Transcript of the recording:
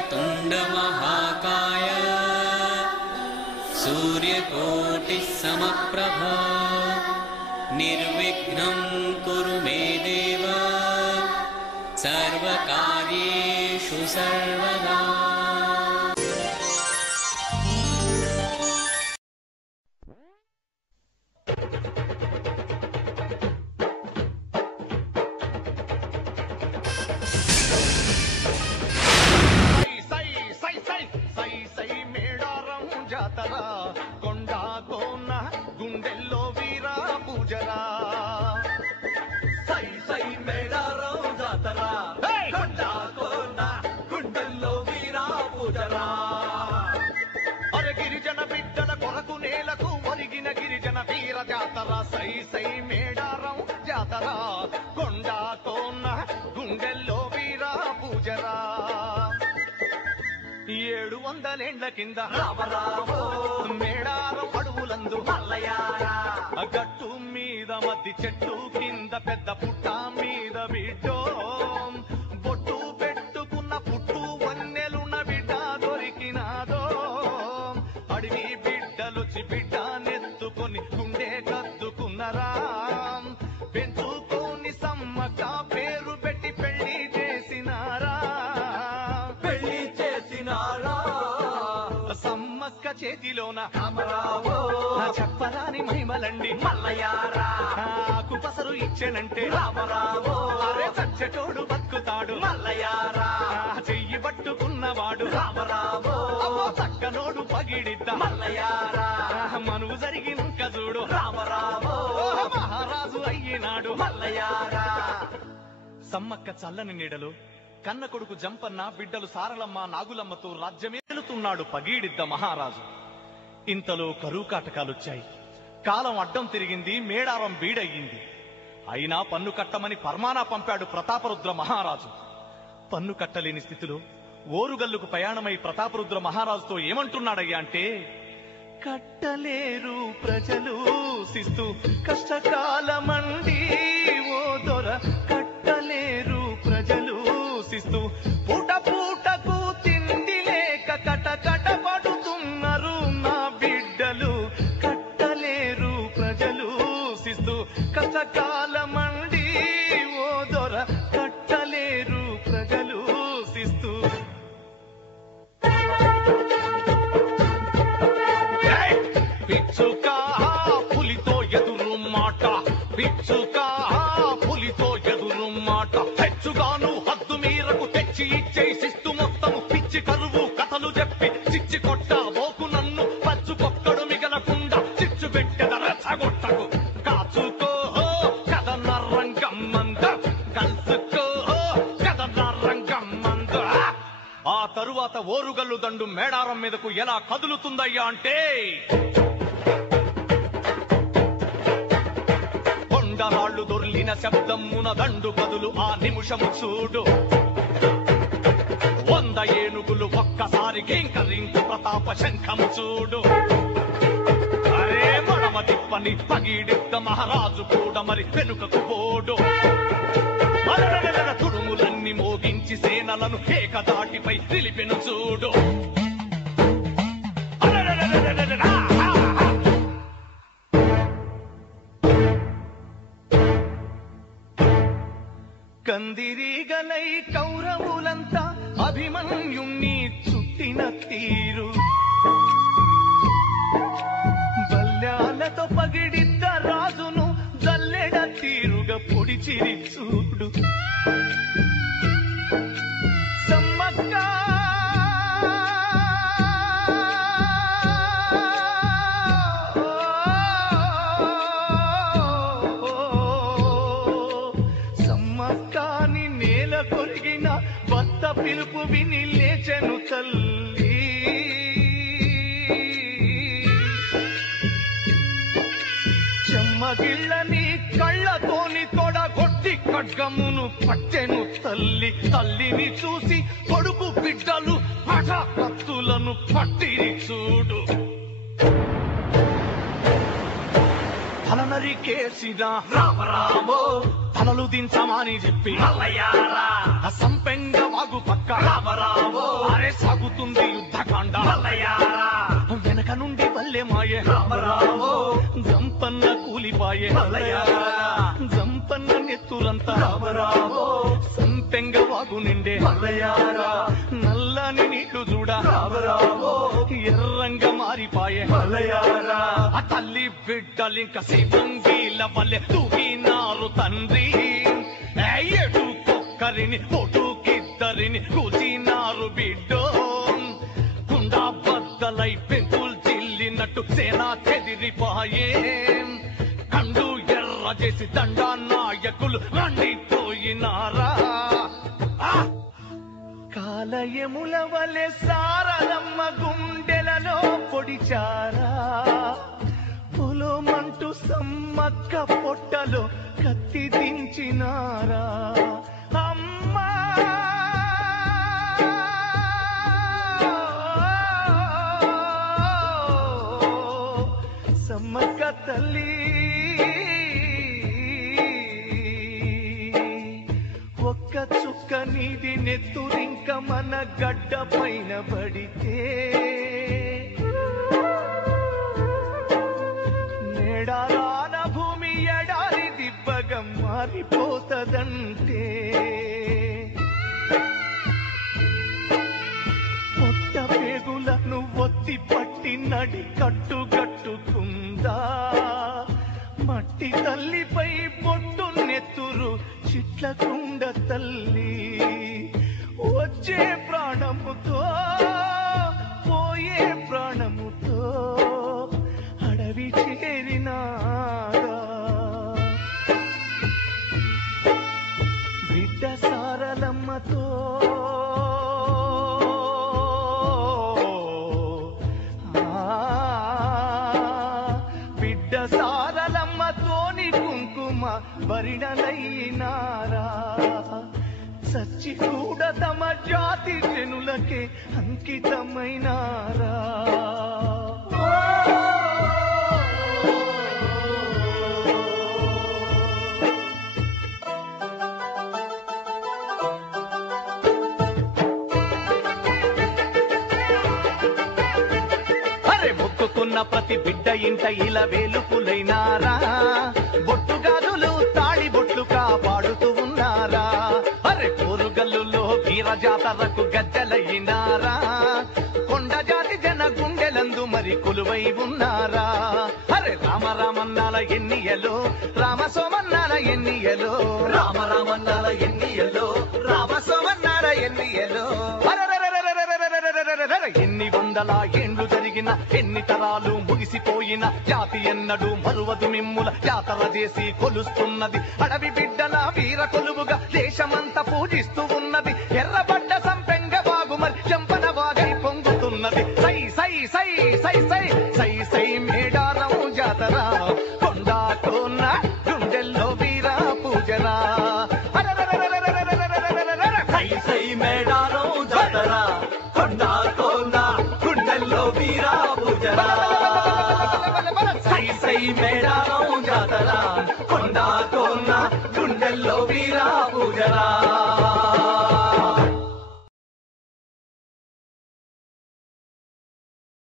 वक्रतुण्ड महाकाय सूर्यकोटिः समप्रभा निर्विघ्नं कुरु मे देव सर्वकार्येषु सर्वदा। కింద రామరావో మేడారం అడుగులందు మల్లయారా గట్టు మీద మధ్య చెట్టు కింద పెద్ద పుట్ట మీద బిడ్డో బొట్టు పెట్టుకున్న పుట్టు వన్నెలున్న బిడ్డ దొరికినాదో అడివి బిడ్డలొచ్చి బిడ్డ నెత్తుకొని గుండె కద్దుకున్నరా పెంచుకొని సమ్మక్క పేరు పెట్టి పెళ్లి చేసినారా సమ్మక్క చేతిలోన రామరావో చెప్పరాని మహిమలండి మల్లయారా ఆకు పసరు ఇచ్చేనంటే రామరావో అరే సచ్చటోడు బతుకుతాడు మల్లయారా చెయ్యి పట్టుకున్నవాడు రామరావో చక్కనోడు పగిడిద్ద మల్లయారా మనువు జరిగినంక చూడు రామరావో మహారాజు అయ్యినాడు మల్లయారా. సమ్మక్క చల్లని నీడలు కన్న కొడుకు జంపన్న బిడ్డలు సారలమ్మ నాగులమ్మతో రాజ్యమేలుతున్నాడు పగీడిద్ద మహారాజు. ఇంతలో కరువు కాటకాలొచ్చాయి. కాలం అడ్డం తిరిగింది, మేడారం బీడయ్యింది. అయినా పన్ను కట్టమని పర్మానా పంపాడు ప్రతాపరుద్ర మహారాజు. పన్ను కట్టలేని స్థితిలో ఓరుగల్లుకు ప్రయాణమై ప్రతాపరుద్ర మహారాజుతో ఏమంటున్నాడయ్యా అంటే, కట్టలేరు ప్రజలు శిస్తు కష్టకాలమండి ఓ దొర, కట్టలేరు ప్రజలు శిస్తు పూట పూటకు తిండి లేక కటకట పడుతున్నారు నా బిడ్డలు, కట్టలేరు ప్రజలు శిస్తు కష్టకాలమండి ఓ దొర, కట్టలేరు ప్రజలు శిస్తు. పిచ్చుక పులితో ఎదురు మాట, పిచ్చుక పులితో ఎదురు మాట, హెచ్చుగాను హద్దు మీరకు తెచ్చి ఇచ్చే శిస్తు మొత్తము పిచ్చి కరువు కథలు చెప్పి చిచ్చి కొట్ట బోకు నన్ను పచ్చుకొక్కడు మిగలకుండా చిచ్చు పెట్టెద రెచ్చగొట్టకు, కాచుకో కథన రంగమ్మంద కలుసుకో కథన రంగమ్మంద. ఆ తరువాత ఓరుగల్లు దండు మేడారం మీదకు ఎలా కదులుతుందయ్యా అంటే, కొండరాళ్లు దొర్లిన శబ్దమున దండు కదులు ఆ నిమిషము చూడు, 100 ఏనుగులు ఒక్కసారి కేంకరింపు ప్రతాప శంఖము చూడు. అరే మడమ తిప్పని పగీడిద్ద మహారాజు కూడా మరి వెనుకకు పోడు. తుడుములన్నీ మోగించి సేనలను ఏకదాటిపై నిలిపెను చూడు. కందిరీగలై కౌరవులంతా అభిమన్యుణ్ణి చుట్టిన తీరు, బల్యాలతో పగిడిద్ద రాజును జల్లెడ తీరుగా పొడిచిరి చూడు. సమ్మక్క సమ్మక్కని నేల కొరిగిన భర్త పిలుపు విని లేచెను తల్లి. చెమ్మగిళ్ళని కళ్ళతోని తొడగొట్టి ఖడ్గమును పట్టెను తల్లి. తల్లిని చూసి కొడుకు బిడ్డలు పటకత్తులను పట్టిరి చూడు. తల నరికేసిన రామరామో తలలు దించమని చెప్పి మల్లయారా సంపెంగ వాగు పక్క రామరావో అరే సాగుతుంది యుద్ధకాండ మల్లయారా వెనక నుండి వల్లే మాయే రామరావో జంపన్న కూలిపాయే మల్లయారా జంపన్న నెత్తులంతా రామరావో సంపెంగ వాగు నిండే మల్లయారా నల్లని నీళ్లు చూడ రామరావో ఎర్రంగా మారిపాయే మల్లయారా ఆ తల్లి బిడ్డలింక శివంగీల వల్లే తూగినారు తండ్రి ఏడు కొక్కరిని పొటుకిద్దరిని కూచినారు బిడ్డో గుండా బద్దలై పెంకులు చిల్లినట్టు సేనా చెదిరిపాయే కండు ఎర్ర చేసి దండా నాయకులు మండిపోయినారా కాలయముల వలె సారలమ్మ గుండెలలో పొడిచారా పొలమంటూ సమ్మక్క పొట్టలో కత్తి దించినారా అమ్మా సమ్మక్క తల్లి ఒక్క చుక్క నీది నెత్తురింక మన గడ్డ పైన పడితే నేడారాన భూమి ఎడారి దిబ్బగా మారిపోతదంటే పొట్ట పేగులను ఒత్తి పట్టి నడి కట్టుగట్టుకుందా మట్టి తల్లిపై పొట్టు నెత్తురు చిట్లకుండ తల్లి వచ్చే ప్రాణముతో పోయే ప్రాణముతో అడవి చేరినాగా బిడ్డ సారలమ్మతో బిడ్డ సారలమ్మతోని కుంకుమ బరిడలైనారా సచ్చి కూడా తమ జాతి జనులకే అంకితమైనారా మొక్కుకున్న ప్రతి బిడ్డ ఇంట ఇలా వేలుపులైనారా బొట్టుగాదులు తాళి బొట్లు కాపాడుతూ ఉన్నారా అరే కోరుగల్లులో వీర జాతరకు గజ్జలైనారా కొండ జాతి జన గుండెలందు మరి కొలువై ఉన్నారా అరే రామరామన్నాల ఎన్నియలో రామసోమన్నాల ఎన్నియలో రామరామన్నాల ఎన్నియలో రామసోమన్నాల ఎన్నియలో ఎన్ని వందల ఏండ్లు జరిగిన ఎన్ని తరాలు ముగిసిపోయిన జాతి ఎన్నడూ మరువదు మిమ్ముల జాతర చేసి కొలుస్తున్నది అడవి బిడ్డల వీర కొలువుగా దేశమంతా పూజిస్తూ ఉన్నది